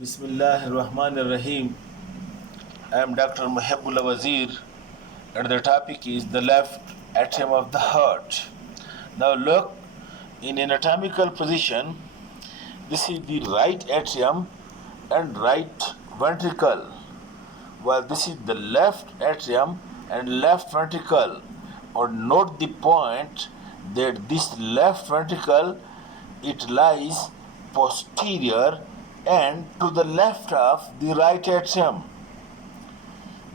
Bismillahirrahmanirrahim. I am Dr. Mohibullah Wazir, and the topic is the left atrium of the heart. Now look, in anatomical position, this is the right atrium and right ventricle, while this is the left atrium and left ventricle. Or note the point that this left ventricle, it lies posterior and to the left of the right atrium.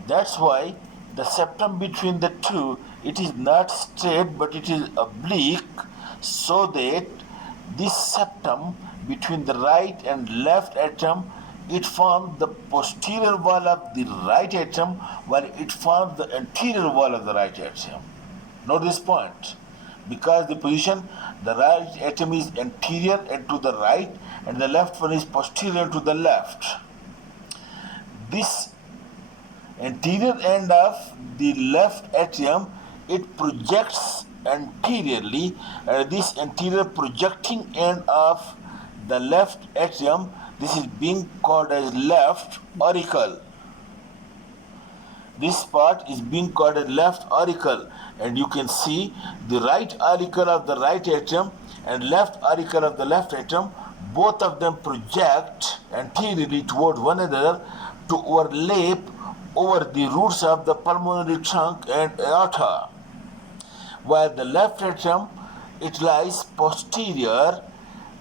That's why the septum between the two, it is not straight but it is oblique, so that this septum between the right and left atrium, it forms the posterior wall of the right atrium while it forms the anterior wall of the right atrium. Note this point. Because the position, the right atrium is anterior and to the right, and the left one is posterior to the left. This anterior end of the left atrium, it projects anteriorly, and this anterior projecting end of the left atrium, this is being called as left auricle. This part is being called a left auricle, and you can see the right auricle of the right atrium and left auricle of the left atrium, both of them project anteriorly toward one another to overlap over the roots of the pulmonary trunk and aorta, while the left atrium, it lies posterior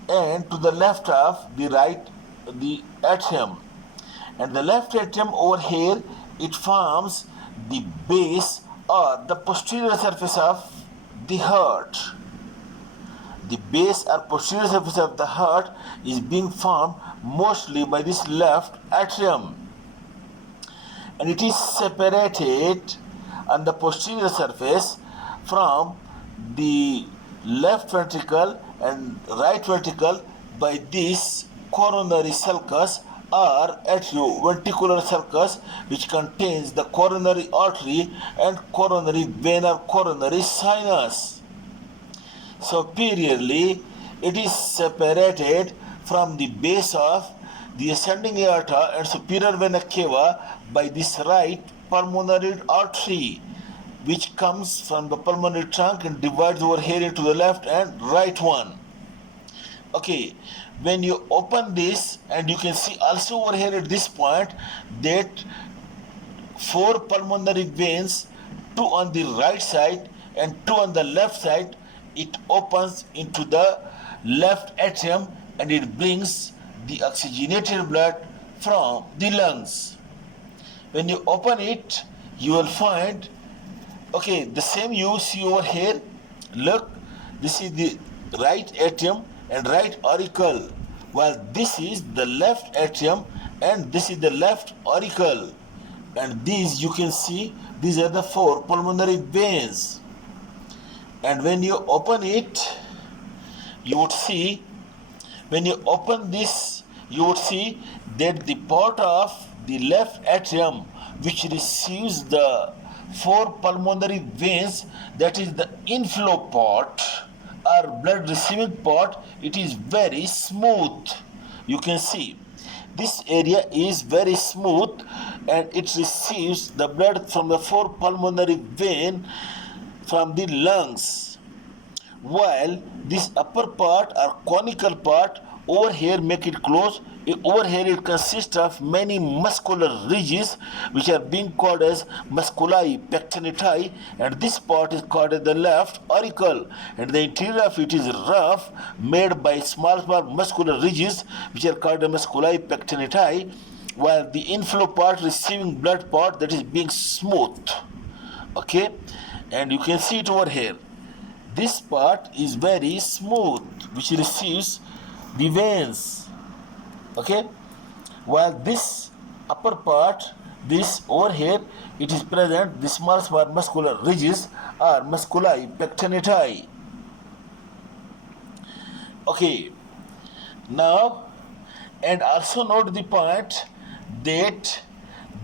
and to the left of the atrium, and the left atrium over here, it forms the base or the posterior surface of the heart. The base or posterior surface of the heart is being formed mostly by this left atrium, and it is separated on the posterior surface from the left ventricle and right ventricle by this coronary sulcus or atrioventricular sulcus, which contains the coronary artery and coronary vein or coronary sinus. Superiorly, it is separated from the base of the ascending aorta and superior vena cava by this right pulmonary artery, which comes from the pulmonary trunk and divides over here into the left and right one. Okay, when you open this, and you can see also over here at this point that 4 pulmonary veins, 2 on the right side and 2 on the left side, it opens into the left atrium and it brings the oxygenated blood from the lungs. When you open it, you will find, okay, the same you see over here. Look, this is the right atrium and right auricle, while this is the left atrium and this is the left auricle, and these you can see, these are the 4 pulmonary veins. And when you open it, you would see, when you open this, you would see that the part of the left atrium which receives the 4 pulmonary veins, that is the inflow part or blood receiving part, it is very smooth. You can see this area is very smooth and it receives the blood from the 4 pulmonary vein from the lungs, while this upper part or conical part over here, make it close, over here it consists of many muscular ridges which are being called as musculi pectinati, and this part is called as the left auricle, and the interior of it is rough, made by small muscular ridges which are called the musculi pectinati, while the inflow part, receiving blood part, that is being smooth. Okay, and you can see it over here. This part is very smooth, which receives the veins. Okay, while this upper part, this over here, it is present the small muscular ridges or musculi pectinati. Okay, now, and also note the point that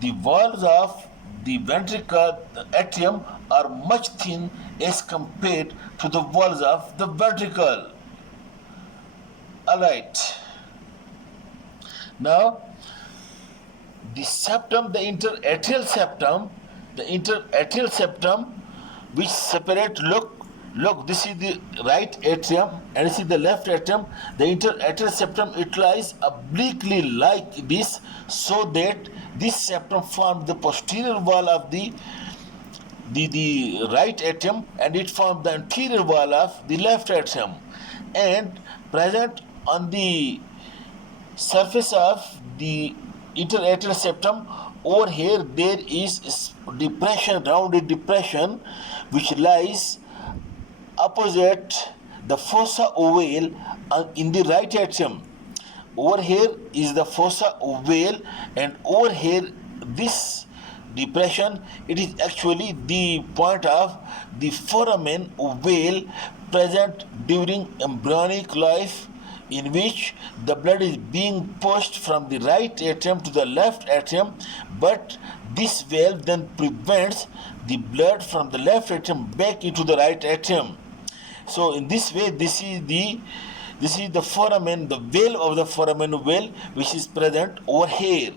the walls of the ventricle, the atrium, are much thin as compared to the walls of the ventricle. Alright. Now, the septum, the interatrial septum, which separate, look, this is the right atrium and this is the left atrium. The interatrial septum, it lies obliquely like this, so that this septum forms the posterior wall of the right atrium, and it forms the anterior wall of the left atrium, and present on the surface of the interatrial septum. Over here there is depression, rounded depression, which lies opposite the fossa ovale in the right atrium. Over here is the fossa ovale, and over here this depression, it is actually the point of the foramen ovale present during embryonic life, in which the blood is being pushed from the right atrium to the left atrium, but this valve then prevents the blood from the left atrium back into the right atrium. So in this way, this is the foramen, the valve of the foramen ovale, which is present over here.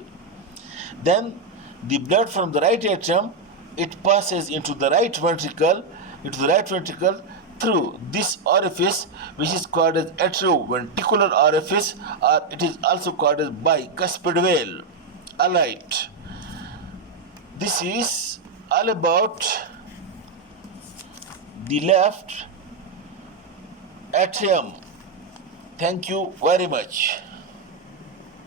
Then the blood from the right atrium, it passes into the right ventricle through this orifice, which is called as atrioventricular orifice, or it is also called as bicuspid valve. Alright, this is all about the left atrium. Thank you very much.